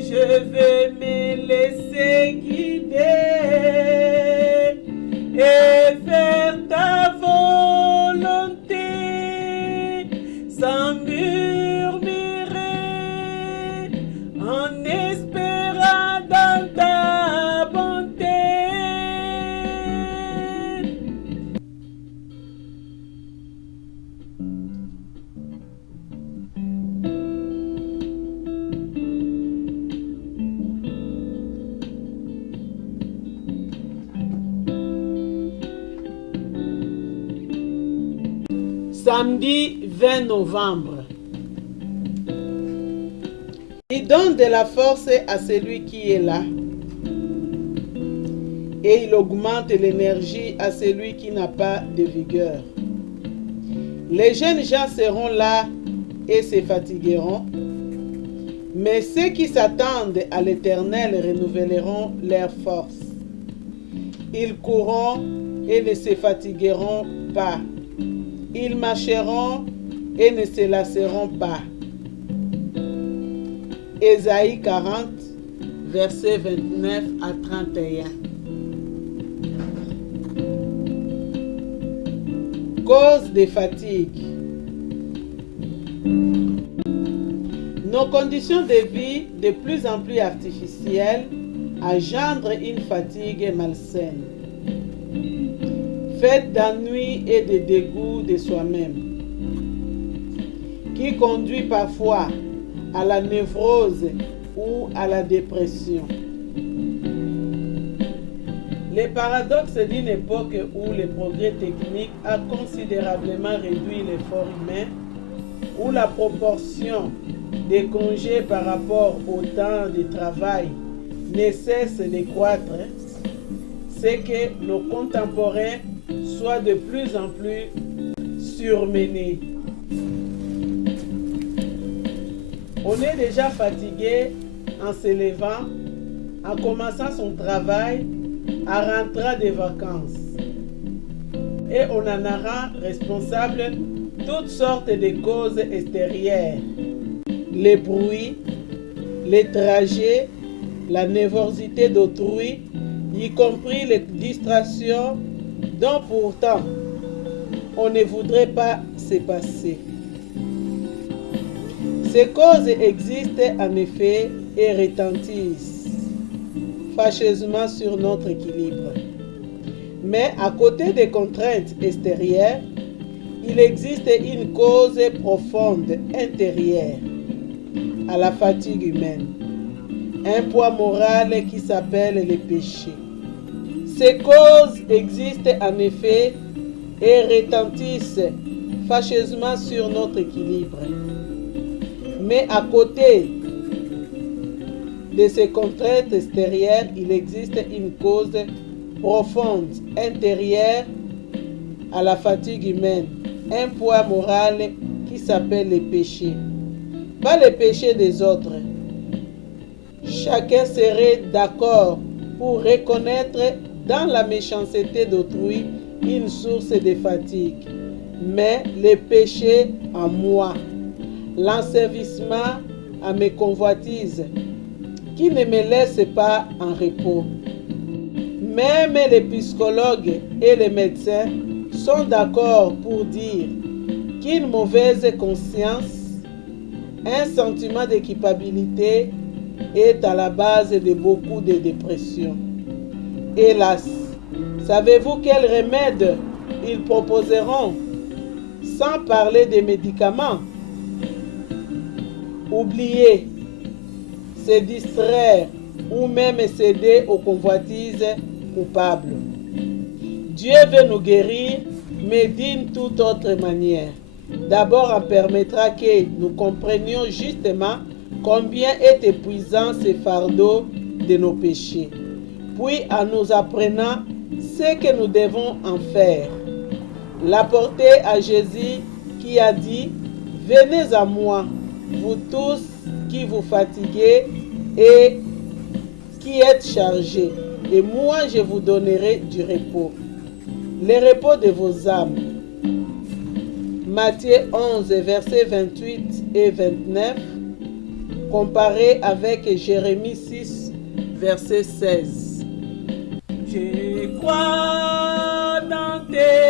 je vais me laisser guider et faire ta volonté sans murmurer, en espérant dans ta bonté. Samedi 20 novembre. Il donne de la force à celui qui est là et il augmente l'énergie à celui qui n'a pas de vigueur. Les jeunes gens seront là et se fatigueront, mais ceux qui s'attendent à l'Éternel renouvelleront leur force. Ils courront et ne se fatigueront pas. Ils marcheront et ne se lasseront pas. Ésaïe 40, versets 29 à 31. Cause de fatigue. Nos conditions de vie de plus en plus artificielles engendrent une fatigue malsaine, faite d'ennui et de dégoût de soi-même, qui conduit parfois à la névrose ou à la dépression. Le paradoxe d'une époque où le progrès technique a considérablement réduit l'effort humain, où la proportion des congés par rapport au temps de travail ne cesse de croître, c'est que nos contemporains soient de plus en plus surmenés. On est déjà fatigué en se levant, en commençant son travail, en rentrant des vacances. Et on en rend responsable toutes sortes de causes extérieures. Les bruits, les trajets, la nervosité d'autrui, y compris les distractions dont pourtant on ne voudrait pas se passer. Ces causes existent en effet et retentissent fâcheusement sur notre équilibre. Mais à côté des contraintes extérieures, il existe une cause profonde intérieure à la fatigue humaine, un poids moral qui s'appelle le péché. Ces causes existent en effet et retentissent fâcheusement sur notre équilibre. Mais à côté de ces contraintes extérieures, il existe une cause profonde, intérieure à la fatigue humaine, un poids moral qui s'appelle le péché. Pas le péché des autres. Chacun serait d'accord pour reconnaître dans la méchanceté d'autrui une source de fatigue. Mais le péché en moi, l'enservissement à mes convoitises, qui ne me laisse pas en repos. Même les psychologues et les médecins sont d'accord pour dire qu'une mauvaise conscience, un sentiment de culpabilité est à la base de beaucoup de dépressions. Hélas, savez-vous quels remèdes ils proposeront sans parler des médicaments? Oublier, se distraire ou même céder aux convoitises coupables. Dieu veut nous guérir, mais d'une toute autre manière. D'abord, on permettra que nous comprenions justement combien est épuisant ce fardeau de nos péchés. Puis, en nous apprenant ce que nous devons en faire. L'apporter à Jésus qui a dit « Venez à moi, vous tous qui vous fatiguez et qui êtes chargés, et moi je vous donnerai du repos. » Le repos de vos âmes. Matthieu 11, versets 28 et 29. comparé avec Jérémie 6, verset 16. Je crois dans tes